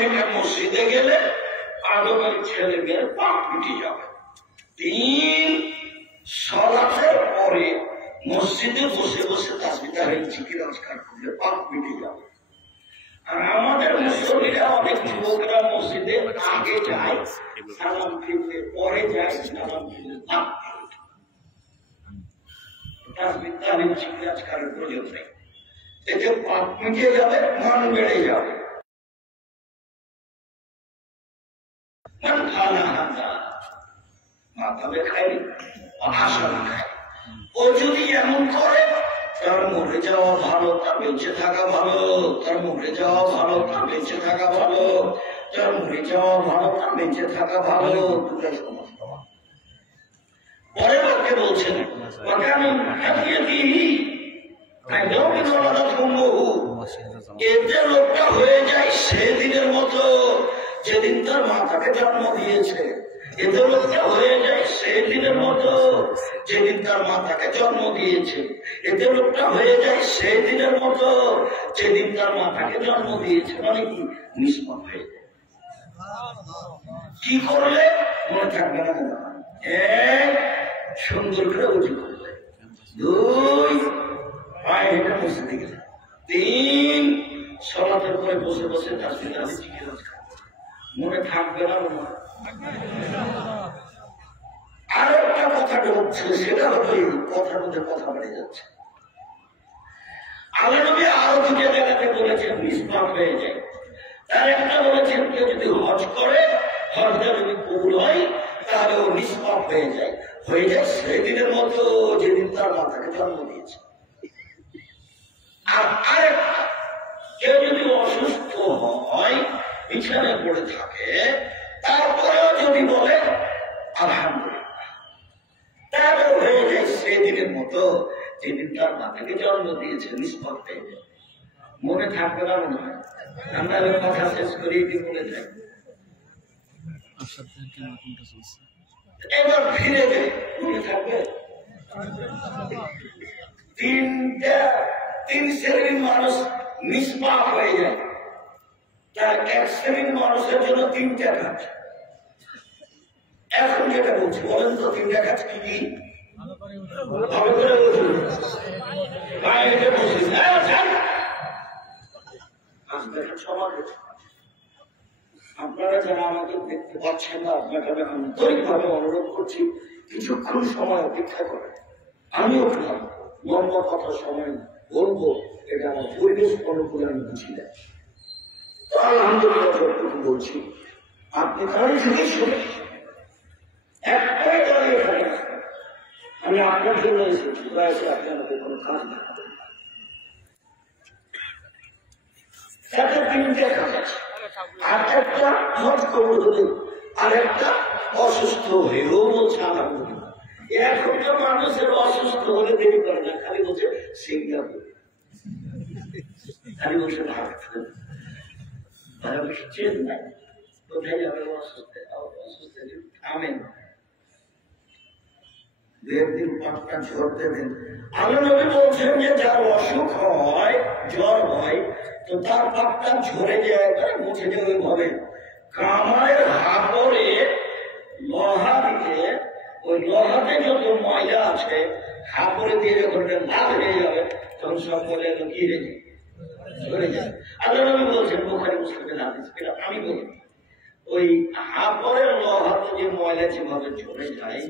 হেঁটে মসজিদে গেলে আদমের ছেলে মেয়ের পাপ মিটে যাবে। 3 সালাতের পরে মসজিদে বসে বসে তাসবিহ তাহলিল জিকির আজকার করলে পাপ মিটে যাবে। আর আমাদের মুসলিমরা অনেক যুবকরা মসজিদে আগে যায় সালাম ফিরলে, পরে যায় সালাম ফিরলে পাপ মিটে। তাসবিহ তাহলিল জিকির আজকারের প্রয়োজন নেই, এতে পাপ মিটে যাবে, মান বেড়ে যাবে। ও যদি এমন করে তার মরে যাওয়া ভালো, তার বেঁচে থাকা ভালো, তার মরে যাওয়া ভালো, তার বেঁচে থাকা ভালো, তার মরে যাওয়া ভালো, তার বেঁচে থাকা ভালো, দুটাই সমান। পরে বাক্যে বলছেন এতে লোকটা হয়ে যায় সেদিনের মতো যেদিন তার মাতাকে জন্ম দিয়েছে। এতে লোকটা হয়ে যায় সেদিনের মতো যেদিন তার মাতাকে জন্ম দিয়েছে। এতে লোকটা হয়ে যায় সেদিনের মতো যেদিন তার মাতাকে জন্ম দিয়েছে। মানে কি নিষ্পাপ হয়ে যায়। কি করলে মনে থাকবে না? 1 সুন্দর করে উঁচু করলে, 2 পায়ে হেঁটে মসজিদে গেলে, 3 সালাতের পরে বসে বসে তাসবিহ তাহলিল জিকির আজকার। মনে থাকবে না? আর একটা কথা হচ্ছে, সেটা হলো এই কথার মধ্যে কথা বেড়ে যাচ্ছে। আল্লাহ নবী আরো 2 জায়গাতে বলেছেন নিষ্পাপ হয়ে যায়। তার একটা বলেছেন কেউ যদি হজ করে, হজটা যদি কবুল হয় তাহলে ও নিষ্পাপ হয়ে যায় সেদিনের মতো যেদিন তার মাতাকে জন্ম দিয়েছে। আর আরেকটা, কেউ যদি অসুস্থ হয়, বিছানায় পড়ে থাকে, তারপরেও যদি বলে আলহামদুলিল্লাহ, তাহলে হয়ে যায় সেদিনের মতো যেদিন তার মাতাকে জন্ম দিয়েছে, নিষ্পাপ হয়ে যায়। মনে থাকবে না? মনে হয় আমরা কথা শেষ করি কি বলে যাই। এবার ফিরে যায়, মনে থাকবে? 3 শ্রেণীর মানুষ নিষ্পাপ হয়ে যায়। তার 1 শ্রেণীর মানুষের জন্য 3টা কাজ। এখন যেটা বলছি, বলেন তো 3টা কাজ কি কি? ভালো করে বলুন। বাইরে বসে আপনারা যারা আমাকে দেখতে পাচ্ছেন না, আপনাকে আমি আন্তরিকভাবে অনুরোধ করছি কিছুক্ষণ সময় অপেক্ষা করেন। আমিও লম্বা কথা সময় বলবো, এটা আমার পরিবেশ অনুকূলে আমি বুঝি না। আলহামদুলিল্লাহ যতটুকু বলছি আপনি দাঁড়িয়ে থেকে শুনে একটাই দাঁড়িয়ে থাকেন। আমি আপনার জন্য এসেছি, আপনি আমাদের কোনো কাজ দেখাবেন না। 3টা কাজ আছে। আর একটা হজ কবুল হলে, আর একটা অসুস্থ হয়েও বলছে আলহামদুলিল্লাহ। এখন তো মানুষের অসুস্থ হলে দেরি করে না, খালি বলছে সিঙ্গাপুর, খালি বলছে ভারত, চেন্নাই, কোথায় যাবে অসুস্থ? থামেন, 1.5 দিন পাঁচটা ঝড় দেবেন। আল্লাহ নবী বলছেন যে যার অসুখ হয়, জ্বর হয়, তো তার পাপটা ঝরে যায়, মুছে যায়। ওইভাবে কামারের হাপড়ে লোহা দিয়ে, ওই লোহাতে যত ময়লা আছে হাপড়ে দিয়ে যখন লাল হয়ে যাবে তখন সব ময়লা কি হয়ে যায়, ঝরে যায়। আল্লাহ নবী বলছেন, বুখারী মুসলিমের হাদিস, আমি বলি ওই হাপড়ের লোহাতে যে ময়লা যেভাবে ঝরে যায়,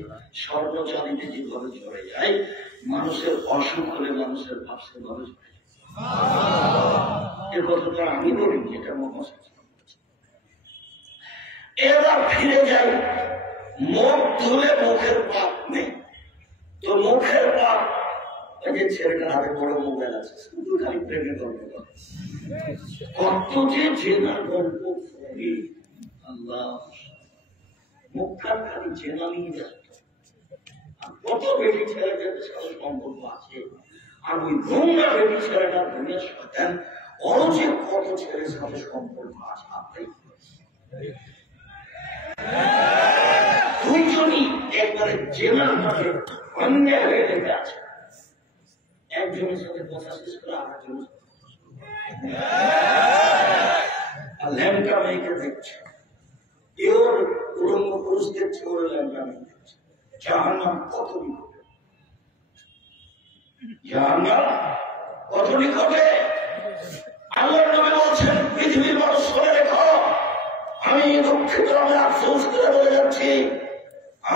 স্বর্ণ চাঁদিতে যেভাবে ঝরে যায়, মানুষের অসুখ হলে মানুষের ভাব সেভাবে ঝরে যায়। এ কথাটা আমি বলি, যেটা মোহাম্মদ। এবার ফিরে যাই, মুখ ধুলে মুখের পাপ নেই, তো মুখের পাপ, যে ছেলেটার হাতে বড় মোবাইল আছে, শুধু খালি প্রেমের গল্প করে, কত যে জেনার গল্প করি। আল্লাহ, মুখখান খালি জেনা নিয়ে ব্যস্ত। কত বেটি ছেলেটার সাথে সম্পর্ক আছে, আর ওই নোংরা বেটি ছেলেটার দুনিয়া শয়তান, ওর যে কত ছেলের সাথে সম্পর্ক আছে। আপনি দুইজনই একবারে জেনার মধ্যে অন্যায় হয়ে লেগে আছে। একজনের সাথে কথা শেষ করে আরেকজনের ল্যাংটা মেয়েকে দেখছে, এর উলঙ্গ পুরুষ দেখছে, ওর ল্যাংটা মেয়ে দেখছে। জাহান্নাম কত নিকটে, জাহান্নাম কত নিকটে। আল্লাহর নবী বলছেন, পৃথিবীর মানুষ শুনে রেখো, আমি দুঃখিত, আমি আফসোস করে বলে যাচ্ছি,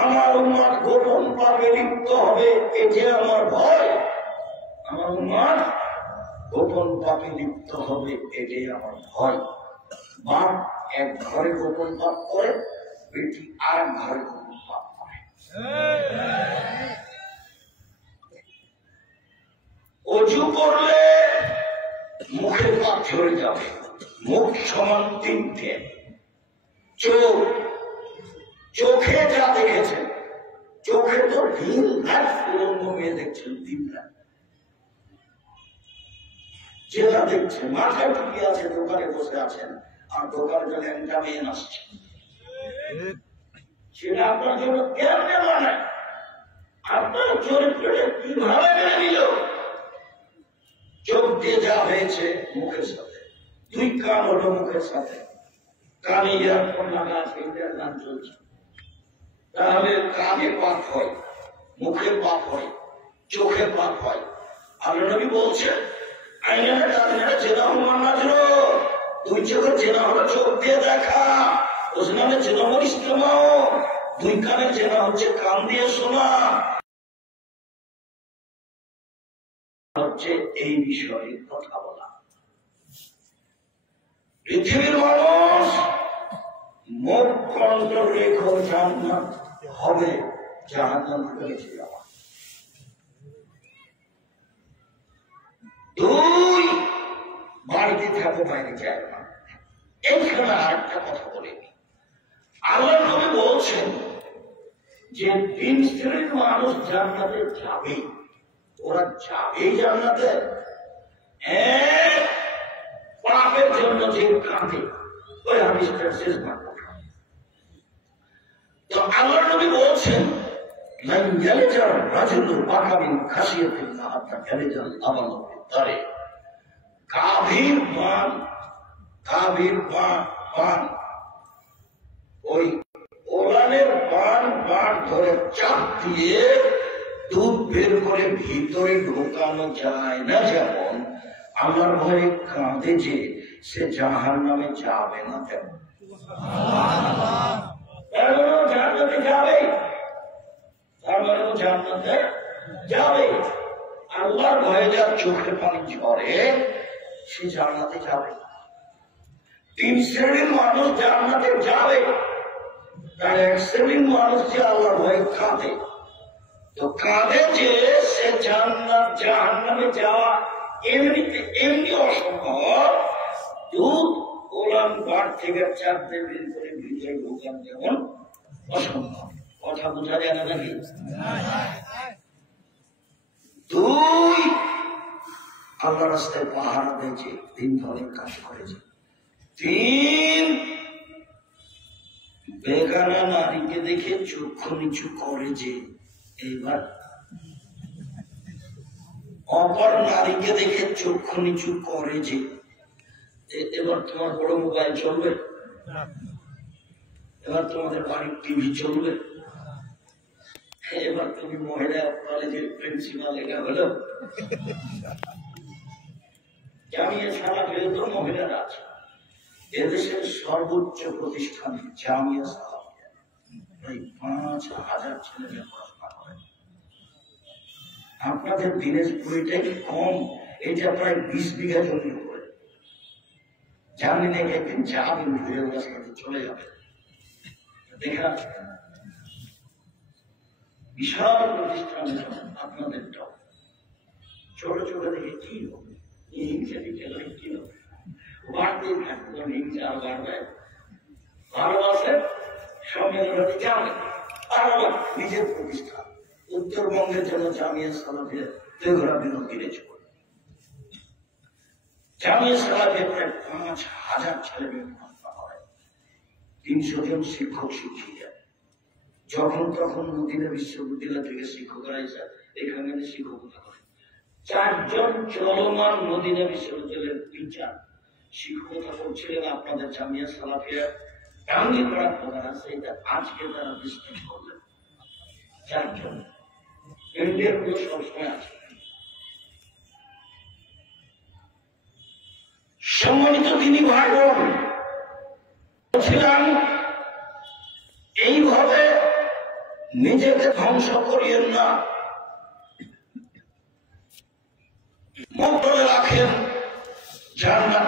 আমার উম্মাদ গোপন পাপে লিপ্ত হবে, এটি আমার ভয়। আমার উম্মাদ গোপন পাপে লিপ্ত হবে, এটাই আমার ভয়। বাপ এক ঘরে গোপন পাপ করে, বেটি আর এক ঘরে গোপন পাপ করে। অজু করলে মুখের পাপ ঝরে যাবে, মুখ সমান তিনটে, চোখ, চোখে যা দেখেছেন, চোখে তো দিন রাত উলঙ্গ মেয়ে দেখছেন, দিন রাত যেটা দেখছেন, মাথায় টুপি আছে, দোকানে বসে আছেন, আর দোকানে চলে একটা মেয়ে আসছে, সেটা আপনার জন্য কেমনে বানায়, আপনার চরিত্রটা কিভাবে মেনে নিল। চোখ দিয়ে যা হয়েছে মুখের সাথে, দুই কান হলো মুখের সাথে, কানে ইয়ারফোন লাগা আছে, এটার গান চলছে, তাহলে কানে পাপ হয়, মুখে পাপ হয়, চোখে পাপ হয়। আল্লাহর নবী বলছেন, আইনাটা তাদের জেনা হমান না ছিল, দুই চোখের জেনা হলো চোখ দিয়ে দেখা, ওসনামে জেনা হল ইস্তেমাও, দুই কানের জেনা হচ্ছে কান দিয়ে শোনা। হচ্ছে এই বিষয়ে কথা বলা। পৃথিবীর মানুষ মুখ কন্ট্রোল রেখো, জান্নাত হবে, জাহান্নাম থেকে যাওয়া। দুই, বাড়িতে থাকো, বাইরে যায় না। এইখানে আরেকটা কথা বলিনি, আল্লাহর নবী বলছেন যে 3 শ্রেণীর মানুষ জান্নাতে যাবে, ওরা যাবেই জান্নাতে। পাপের জন্য যে কাঁদে, ওই হাদিসটার শেষ ভাগ। তো আল্লাহর নবী বলছেন, লা ইয়ালজার রাজুলু বাকা মিন খাশিয়াতিল্লাহ হাত্তা ইয়ালজাল আমালু ফিদ্দারে। গাভীর বান ওই ওলানের বান ধরে চাপ দিয়ে দুধ বের করে ভিতরে ঢোকানো যায় না, যেমন আমার ভয়ে কাঁদে যে সে জাহান্নামে যাবে না, তেমন জান্নাতে যাবে, জান্নাতে যাবে। আল্লাহর ভয়ে যার চোখে পানি ঝরে, সে জান্নাতে যাবে। 3 শ্রেণীর মানুষ জান্নাতে যাবে, তার 1 শ্রেণীর মানুষ যে আল্লাহর ভয়ে কাঁদে। তো কাঁদে যে সে জাহান্নামে যাওয়া এমনি অসম্ভব, দুধ ওলান বার থেকে চাপতে বের করে ভিতরে ঢোকান যেমন অসম্ভব। কথা বোঝা যায় না নাকি? 2, আল্লাহ রাস্তায় পাহারা দিয়েছে, 3 ধরনের কাজ করেছে। 3, বেগানা নারীকে দেখে চক্ষু নিচু করে যে, এইবার অপর নারীকে দেখে চক্ষু নিচু করে যে, এবার তোমার বড় মোবাইল চলবে, এবার তোমাদের বাড়ির টিভি চলবে, এবার তুমি মহিলা কলেজের প্রিন্সিপাল এগা হলো। জামিয়া সালাফিয়া তো মহিলারা আছে, এদেশের সর্বোচ্চ প্রতিষ্ঠান জামিয়া সালাফিয়া, প্রায় 5000 ছেলেমেয়ে পড়াশোনা করে। আপনাদের দিনাজপুরটাই কম, এটা প্রায় 20 বিঘা জমির উপরে। জানি না একদিন যাবেন, ঘুরে রাস্তাতে চলে যাবে, দেখা বিশাল প্রতিষ্ঠান। আপনাদেরটাও ছোট ছোট দেখে কি হবে, হিংসা দিতে কি হবে, বাড়তেই থাকবে, হিংসা বাড়বে, ভালোবাসে সম্মেলনে যাবে, আর আবার নিজের প্রতিষ্ঠান। উত্তরবঙ্গের জন্য জামিয়া সালাফিয়া তেঘরা বিনোদিনেজ করে, জামিয়া সালাফিয়া প্রায় 5000 ছেলে মেয়ে পড়াশোনা করে, 300 জন শিক্ষক শিক্ষিকা। যখন তখন মদিনা বিশ্ববিদ্যালয় থেকে শিক্ষকরা এসে এখানে শিক্ষকতা করে। 4 জন চলমান মদিনা বিশ্ববিদ্যালয়ের টিচার শিক্ষকতা করছিলেন আপনাদের জামিয়া সালাফিয়া টাঙ্গি করা প্রধান আছে, এটা আজকে তারা ডিস্ট্রিক্ট করলেন 4 জন। ইন্ডিয়ার গুলো সবসময় আছে। সম্মানিত তিনি ভাই বোন, বলছিলাম এইভাবে নিজেকে ধ্বংস করিয়েন না, মুখ করে রাখেন জান্নাত